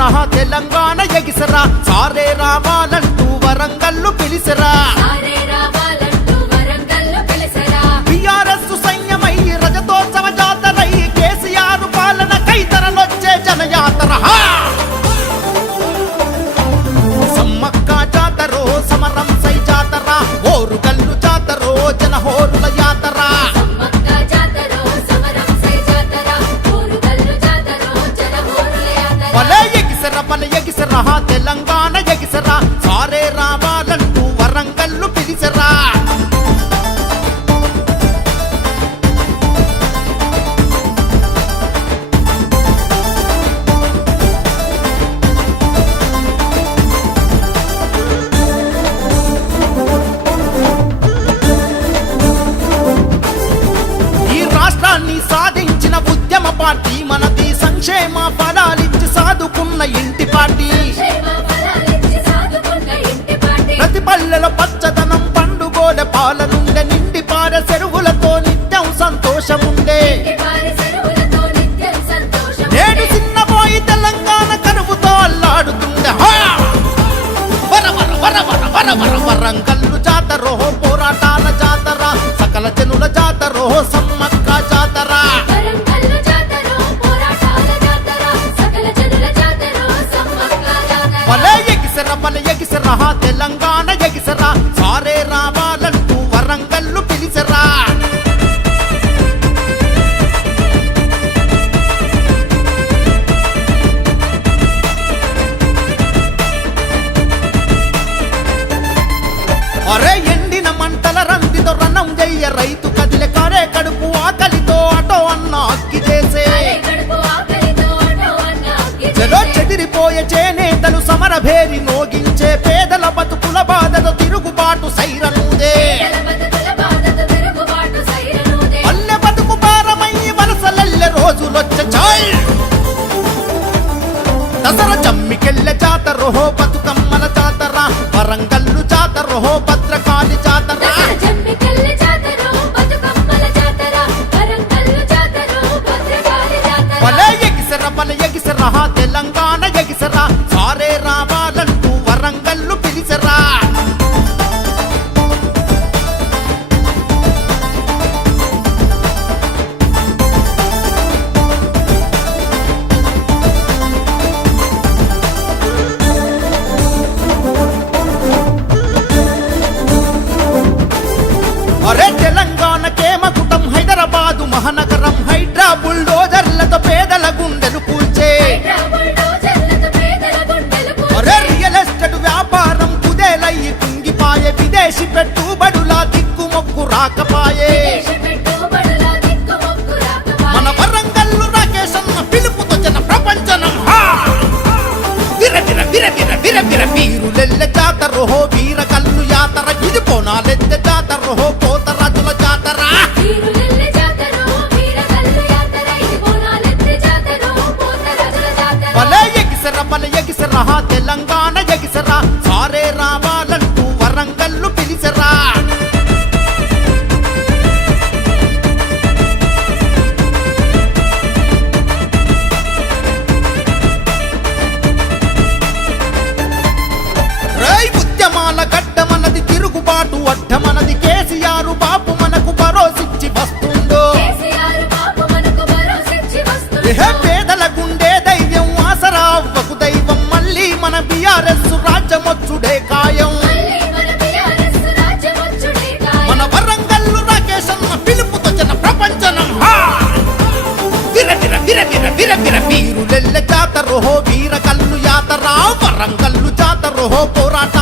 ఎగిసరా తెలంగాణ ఎగిసరా సారే రావాలంటూ వరంగల్లు పిలిసరా బిఆర్ఎస్ సైన్యమై రజతోత్సవ జాతరై కేసీఆర్ పాలన కైతరలొచ్చే జనయాతర సమ్మక్క జాతరో సమరం సై జాతర ఓరుగల్లు జాతరో జనహోరుల యాతర పల ఎగిసరా తెలంగాణ ఎగిసరా సారే రావాలంటూ వరంగల్లు పిలిసరా ఈ రాష్ట్రాన్ని సాధించిన ఉద్యమ పార్టీ మనది సంక్షేమ ఫలాలిచ్చి సాదుకున్న ఇంటి పార్టీ ప్రతి పల్లెల పచ్చదనం పండుగోల పాలనుండే నిండి పార చెరువులతో నిత్యం సంతోషముండే నేడు చిన్నపోయి తెలంగాణ కరువుతో అల్లాడుతుండే వరంగల్లు జాతరో పోరాటాల జాతర సకల జనుల జాతరో సమ్మక్క జాతర పల ఎగిసరా తెలంగాణ ఎగిసరా సారే రావాలంటూ వరంగల్లు పిలిసరా అరే ఎండిన మంటల రందితో రణం చెయ్య రైతు కదిలే కరే కడుపు ఆకలితో అటో అన్న అక్కి చేసే చెలో చెదిరిపోయే చేనేతలు సమరభేరి నోగించే పేదల బతుకుల బాధతో తిరుగుబాటు సైరనుదే పల్లె బతుకు భారమై వలసలెల్లె రోజులొచ్చే చాయ్ దసరా జమ్మికెళ్ళె జాతరో బతుకమ్మల జాతర వరంగల్లు జాతరో భద్రకాళి జాతర పల ఎగిసరా తెలంగాణ ఎగిసరా సారే రావాలంటూ వరంగల్లు పిలిసరా అరే తెలంగాణకే మకుటం హైదరాబాదు మహానగరం హైడ్రా బుల్డోజర్లతో పేదల గుండెలు కూల్చే అరే రియల్ ఎస్టేట్ వ్యాపారం కుదేలయ్యి కుంగిపాయే విదేశీ పెట్టుబడుల దిక్కుమొక్కు రాకపాయే మన వరంగల్లు రాకేష్ అన్న పిలుపుతో జన ప్రపంచనం విర వీరులెల్లె జాతరో వీరకల్లు యాతర ఇది పోనాలెద్దె జాతరో పోతరాజుల జాతర పల ఎగిసరా తెలంగాణ ఎగిసరా సారే రావాలంటూ వరంగల్లు పిలిసరా ఉద్యమాల గడ్డ మనది తిరుగుబాటు అడ్డ మనది కేసీఆర్ బాపు మనకు భరోసిచ్చి వస్తుందో పేదల గుండె ధైర్యం ఆసరా అవ్వకు దైవం మళ్ళీ మన బిఆర్ఎస్ రాజ్యమొచ్చుడే కాయం మన వరంగల్లు రాకేష్ అన్న పిలుపుతో జన ప్రపంచనం విర వీరులెల్లె జాతరో వీరకల్లు యాతర వరంగల్లు జాతరో పోరాట